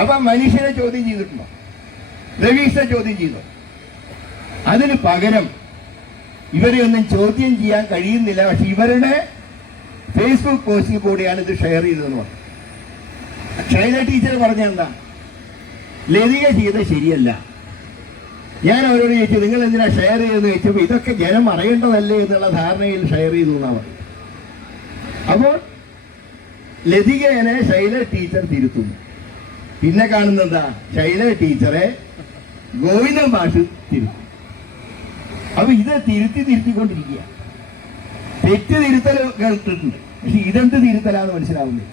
അപ്പൊ മനുഷ്യനെ ചോദ്യം ചെയ്തിട്ടുണ്ടോ? രവീഷിനെ ചോദ്യം ചെയ്തു? അതിന് പകരം ഇവരെ ഒന്നും ചോദ്യം ചെയ്യാൻ കഴിയുന്നില്ല. പക്ഷെ ഇവരുടെ ഫേസ്ബുക്ക് പോസ്റ്റിൽ കൂടിയാണ് ഇത് ഷെയർ ചെയ്തതെന്ന് പറഞ്ഞു. ഷൈല ടീച്ചർ പറഞ്ഞ എന്താ? ലതിക ചെയ്ത ശരിയല്ല. ഞാൻ അവരോട് ചോദിച്ചു നിങ്ങൾ എന്തിനാ ഷെയർ ചെയ്തെന്ന് ചോദിച്ചപ്പോൾ ഇതൊക്കെ ജനം അറിയേണ്ടതല്ലേ എന്നുള്ള ധാരണയിൽ ഷെയർ ചെയ്തു എന്നാ പറഞ്ഞു. അപ്പോൾ ലതികേനെ ശൈല ടീച്ചർ തിരുത്തുന്നു. പിന്നെ കാണുന്നത് എന്താ? ശൈല ടീച്ചറെ ഗോവിന്ദൻ മാഷ് തിരുത്തി. അപ്പൊ ഇത് തിരുത്തി തിരുത്തിക്കൊണ്ടിരിക്കുക. തെറ്റ് തിരുത്തൽ കേട്ടിട്ടുണ്ട്. പക്ഷെ ഇതെന്ത് തിരുത്തലാന്ന് മനസ്സിലാവുന്നില്ല.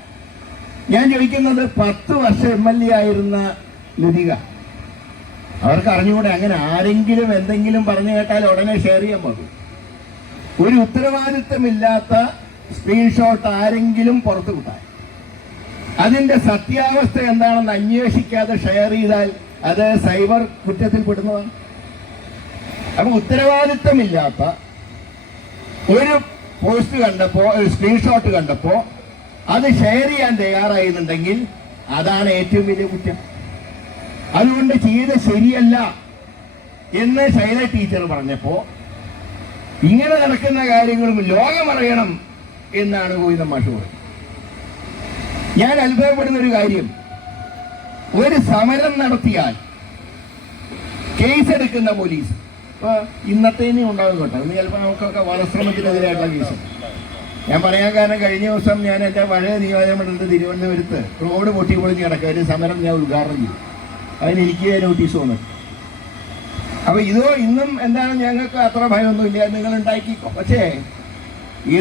ഞാൻ ചോദിക്കുന്നത് പത്ത് വർഷം എം എൽ എ ആയിരുന്ന ലതിക. അവർക്ക് അറിഞ്ഞുകൂടെ അങ്ങനെ ആരെങ്കിലും എന്തെങ്കിലും പറഞ്ഞു കേട്ടാൽ ഉടനെ ഷെയർ ചെയ്യാൻ പോകും. ഒരു ഉത്തരവാദിത്തമില്ലാത്ത സ്ക്രീൻഷോട്ട് ആരെങ്കിലും പുറത്തു വിട്ടാൽ അതിന്റെ സത്യാവസ്ഥ എന്താണെന്ന് അന്വേഷിക്കാതെ ഷെയർ ചെയ്താൽ അത് സൈബർ കുറ്റത്തിൽ പെടുന്നതാണ് അപ്പൊ ഉത്തരവാദിത്തമില്ലാത്ത ഒരു പോസ്റ്റ് കണ്ടപ്പോ ഒരു സ്ക്രീൻഷോട്ട് കണ്ടപ്പോ അത് ഷെയർ ചെയ്യാൻ തയ്യാറായിരുന്നുണ്ടെങ്കിൽ അതാണ് ഏറ്റവും വലിയ കുറ്റം. അതുകൊണ്ട് ചെയ്ത് ശരിയല്ല എന്ന് ശൈല ടീച്ചർ പറഞ്ഞപ്പോ ഇങ്ങനെ നടക്കുന്ന കാര്യങ്ങളും ലോകമറിയണം എന്നാണ് ഗോവിന്ദ മാഷ് പറയുന്നത് ഞാൻ അത്ഭുതപ്പെടുന്ന ഒരു കാര്യം. ഒരു സമരം നടത്തിയാൽ കേസ് എടുക്കുന്ന പോലീസ്. ഇപ്പൊ ഇന്നത്തേനെ ഉണ്ടാകും കേട്ടോ. ഇന്ന് ചിലപ്പോൾ നമുക്കൊക്കെ വനശ്രമത്തിനെതിരായിട്ടുള്ള കേസ്. ഞാൻ പറയാൻ കാരണം കഴിഞ്ഞ ദിവസം ഞാൻ എന്റെ പഴയ നിയോജകമണ്ഡലത്തിൽ തിരുവനന്തപുരത്ത് റോഡ് പൊട്ടി പൊളിഞ്ഞ് കിടക്കുക. ഒരു സമരം ഞാൻ ഉദ്ഘാടനം ചെയ്തു. അതിന് എനിക്ക് നോട്ടീസ് വന്നു. അപ്പൊ ഇതോ ഇന്നും എന്താണ് ഞങ്ങൾക്ക് അത്ര ഭയമൊന്നുമില്ല നിങ്ങൾ ഉണ്ടാക്കിക്കോ. പക്ഷേ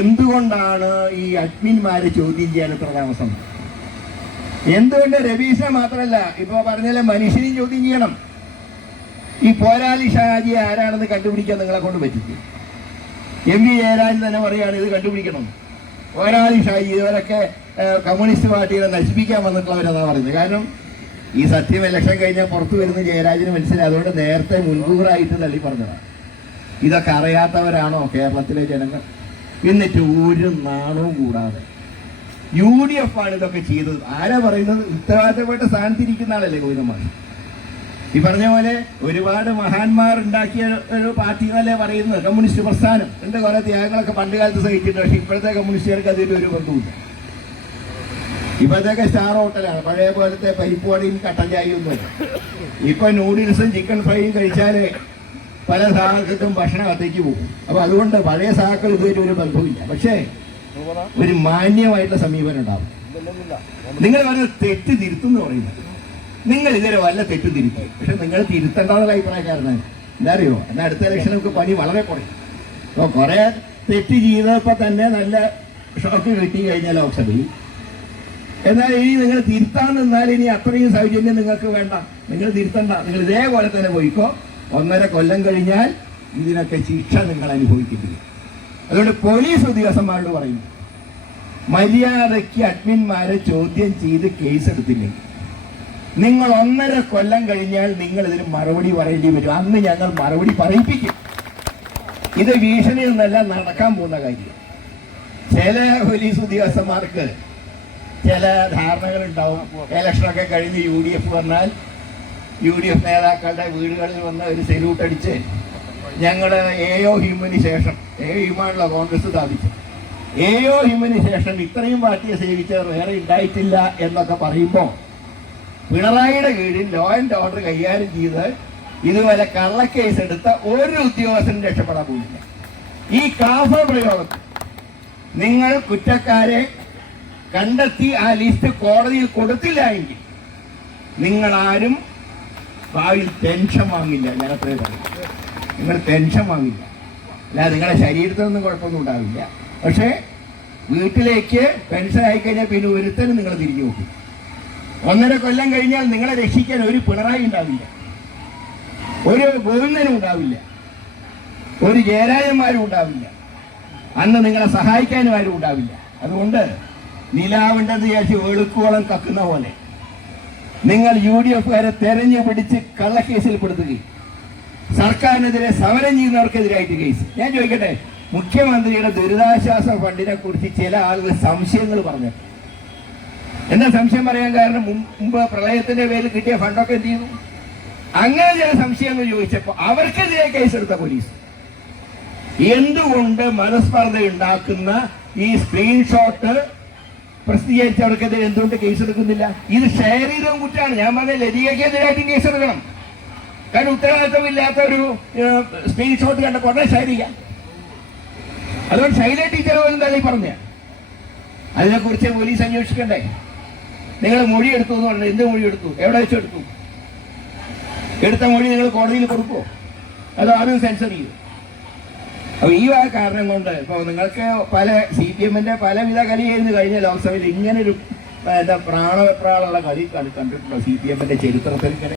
എന്തുകൊണ്ടാണ് ഈ അഡ്മിന്മാരെ ചോദ്യം ചെയ്യാൻ ഇത്ര താമസം? എന്തുകൊണ്ട് രവീശനെ മാത്രമല്ല? ഇപ്പൊ പറഞ്ഞാലെ മനുഷ്യനെയും ചോദ്യം ചെയ്യണം. ഈ പോരാളി ഷാജി ആരാണെന്ന് കണ്ടുപിടിക്കാൻ നിങ്ങളെ കൊണ്ട് പറ്റിക്കും. എം വി ജയരാജൻ തന്നെ പറയുകയാണ് ഇത് കണ്ടുപിടിക്കണം. പോരാളി ഷാജി ഇവരൊക്കെ കമ്മ്യൂണിസ്റ്റ് പാർട്ടിയെ നശിപ്പിക്കാൻ വന്നിട്ടുള്ളവരെന്നാണ് പറയുന്നത്. കാരണം ഈ സത്യം ഇലക്ഷൻ കഴിഞ്ഞാൽ പുറത്തു വരുന്ന ജയരാജന് മനസ്സിലായി. അതുകൊണ്ട് നേരത്തെ മുൻകൂറായിട്ട് തള്ളി പറഞ്ഞതാണ് ഇതൊക്കെ അറിയാത്തവരാണോ കേരളത്തിലെ ജനങ്ങൾ? എന്നിട്ട് ഒരു നാണവും കൂടാതെ. യു ഡി എഫ് ആണ് ഇതൊക്കെ ചെയ്തത്. ആരാ പറയുന്നത്? ഉത്തരവാദിത്തപ്പെട്ട സ്ഥാനത്തിരിക്കുന്ന ആളല്ലേ ഗോവിന്ദമാർ ഈ പറഞ്ഞ പോലെ ഒരുപാട് മഹാന്മാർ ഉണ്ടാക്കിയ ഒരു പാർട്ടി എന്നല്ലേ പറയുന്നത്? കമ്മ്യൂണിസ്റ്റ് പ്രസ്ഥാനം. എന്റെ കുറെ ത്യാഗങ്ങളൊക്കെ പണ്ട് കാലത്ത് സഹിച്ചിട്ടുണ്ട്. പക്ഷെ ഇപ്പോഴത്തെ കമ്മ്യൂണിസ്റ്റുകാർക്ക് അതിന്റെ ഒരു ബന്ധവുമില്ല. ഇപ്പോഴത്തേക്ക് സ്റ്റാർ ഹോട്ടലാണ്. പഴയ പോലത്തെ പരിപ്പ് വടയും കട്ടൻ ചായയും ഒന്നുമില്ല ഇപ്പൊ നൂഡിൽസും ചിക്കൻ ഫ്രൈയും കഴിച്ചാൽ പല സഹാക്കൾക്കും ഭക്ഷണം അത്തേക്ക് പോകും. അപ്പൊ അതുകൊണ്ട് പഴയ സഹാക്കൾ ഇതുവരെ ഒരു ബന്ധവുമില്ല. പക്ഷേ ഒരു മാന്യമായിട്ടുള്ള സമീപനം ഉണ്ടാവും. നിങ്ങൾ പറഞ്ഞ തെറ്റ് തിരുത്തുന്നു പറയുന്നത് നിങ്ങൾ ഇതുവരെ വല്ല തെറ്റ് തിരുത്തി. പക്ഷെ നിങ്ങൾ തിരുത്തേണ്ടെന്നുള്ള അഭിപ്രായക്കാരനാണ് എന്താ അറിയോ എന്നാൽ അടുത്ത ഇലക്ഷൻ നമുക്ക് പണി വളരെ കുറയും. അപ്പോൾ കുറെ തെറ്റ് ചെയ്തപ്പോൾ തന്നെ നല്ല ഷോക്ക് കിട്ടി കഴിഞ്ഞാൽ ലോക്സഭയിൽ. എന്നാൽ ഇനി നിങ്ങൾ തിരുത്താൻ നിന്നാൽ ഇനി അത്രയും സൗജന്യം നിങ്ങൾക്ക് വേണ്ട. നിങ്ങൾ തിരുത്തണ്ട. നിങ്ങൾ ഇതേപോലെ തന്നെ പോയിക്കോ. ഒന്നര കൊല്ലം കഴിഞ്ഞാൽ ഇതിനൊക്കെ ശിക്ഷ നിങ്ങൾ അനുഭവിക്കേണ്ടി അതുകൊണ്ട് പോലീസ് ഉദ്യോഗസ്ഥന്മാരോട് പറയുന്നു മര്യാദയ്ക്ക് അഡ്മിന്മാരെ ചോദ്യം ചെയ്ത് കേസ് എടുത്തില്ലെങ്കിൽ നിങ്ങൾ ഒന്നര കൊല്ലം കഴിഞ്ഞാൽ നിങ്ങൾ ഇതിന് മറുപടി പറയേണ്ടി വരും. അന്ന് ഞങ്ങൾ മറുപടി പറയിപ്പിക്കും. ഇത് ഭീഷണി ഒന്നല്ല നടക്കാൻ പോകുന്ന കാര്യം. ചില പോലീസ് ഉദ്യോഗസ്ഥന്മാർക്ക് ചില ധാരണകൾ ഉണ്ടാവും. ഇലക്ഷനൊക്കെ കഴിഞ്ഞ് യു ഡി എഫ് വന്നാൽ യു ഡി എഫ് നേതാക്കളുടെ വീടുകളിൽ വന്ന് ഒരു സെല്യൂട്ട് അടിച്ച് ഞങ്ങളുടെ എയോ ഹിമിന് ശേഷം എയോ ഹിമാനുള്ള കോൺഗ്രസ് സ്ഥാപിച്ചു. എയോ ഹിമിന് ശേഷം ഇത്രയും പാർട്ടിയെ സേവിച്ച വേറെ ഉണ്ടായിട്ടില്ല എന്നൊക്കെ പറയുമ്പോൾ പിണറായിയുടെ കീഴിൽ ലോ ആൻഡ് ഓർഡർ കൈകാര്യം ചെയ്ത് ഇതുവരെ കള്ളക്കേസ് എടുത്ത ഒരു ഉദ്യോഗസ്ഥനും രക്ഷപ്പെടാൻ പോയില്ല ഈ കാഫ പ്രയോഗത്തിൽ നിങ്ങൾ കുറ്റക്കാരെ കണ്ടെത്തി ആ ലിസ്റ്റ് കോടതിയിൽ കൊടുത്തില്ല എങ്കിൽ നിങ്ങൾ ആരും ഭാവിയിൽ ടെൻഷൻ വാങ്ങില്ല. പറയും നിങ്ങൾ ടെൻഷൻ വാങ്ങില്ല. അല്ല നിങ്ങളുടെ ശരീരത്തിനൊന്നും കുഴപ്പമൊന്നും ഉണ്ടാവില്ല. പക്ഷേ വീട്ടിലേക്ക് പെൻഷൻ ആയിക്കഴിഞ്ഞാൽ പിന്നെ ഒരുത്തനും നിങ്ങൾ തിരിഞ്ഞു നോക്കും. ഒന്നര കൊല്ലം കഴിഞ്ഞാൽ നിങ്ങളെ രക്ഷിക്കാൻ ഒരു പിണറായി ഉണ്ടാവില്ല. ഒരു ഗോവിന്ദനും ഉണ്ടാവില്ല. ഒരു ജയരാജന്മാരും ഉണ്ടാവില്ല. അന്ന് നിങ്ങളെ സഹായിക്കാനും ആരും ഉണ്ടാവില്ല. അതുകൊണ്ട് നിലാവേണ്ടത് ചേച്ചി വെളുക്കോളം കക്കുന്ന പോലെ നിങ്ങൾ യു ഡി എഫുകാരെ തെരഞ്ഞു പിടിച്ച് കള്ളക്കേസിൽ പെടുത്തുകയും സർക്കാരിനെതിരെ സമരം ചെയ്യുന്നവർക്കെതിരായിട്ട് കേസ് ഞാൻ ചോദിക്കട്ടെ മുഖ്യമന്ത്രിയുടെ ദുരിതാശ്വാസ ഫണ്ടിനെ കുറിച്ച് ചില ആളുകൾ സംശയങ്ങൾ പറഞ്ഞു. എന്താ സംശയം പറയാൻ കാരണം? മുമ്പ് പ്രളയത്തിന്റെ പേരിൽ കിട്ടിയ ഫണ്ടൊക്കെ എന്ത് ചെയ്യുന്നു അങ്ങനെ ചില സംശയങ്ങൾ ചോദിച്ചപ്പോ അവർക്കെതിരെ കേസെടുത്ത പോലീസ് എന്തുകൊണ്ട് മനസ്പർദ്ധ ഉണ്ടാക്കുന്ന ഈ സ്ക്രീൻഷോട്ട് പ്രസിദ്ധീകരിച്ചവർക്കെതിരെ എന്തുകൊണ്ട് കേസെടുക്കുന്നില്ല ഇത് ഷെയർ ചെയ്ത കുറ്റാണ് ഞാൻ പറഞ്ഞ ലതികക്കെതിരായിട്ടും കേസെടുക്കണം കാരണം ഉത്തരവാദിത്വമില്ലാത്ത ഒരു സ്ക്രീൻഷോട്ട് കണ്ടപ്പോൾ ഉടനെ ചെയ്യാം അതുകൊണ്ട് ശൈല ടീച്ചർ പോലും തള്ളി പറഞ്ഞ? അതിനെക്കുറിച്ച് പോലീസ് അന്വേഷിക്കണ്ടേ? നിങ്ങൾ മൊഴി എടുത്തു എന്ന് പറഞ്ഞു എന്ത് മൊഴി എടുത്തു? എവിടെ വെച്ച് വെച്ചെടുത്തു എടുത്ത മൊഴി നിങ്ങൾ കോടതിയിൽ കൊടുക്കുമോ അത് ആരും സെൻസർ ചെയ്യും? അപ്പൊ ഈ കാരണം കൊണ്ട് ഇപ്പൊ നിങ്ങൾക്ക് പല സി പി എമ്മിന്റെ പലവിധ കളിയായിരുന്നു കഴിഞ്ഞ ലോക്സഭയിൽ ഇങ്ങനെ ഒരു എന്താ പ്രാണവെപ്രാളുള്ള കളി കണ്ടിട്ടുണ്ടോ? സി പി എമ്മിന്റെ ചരിത്രത്തിൽ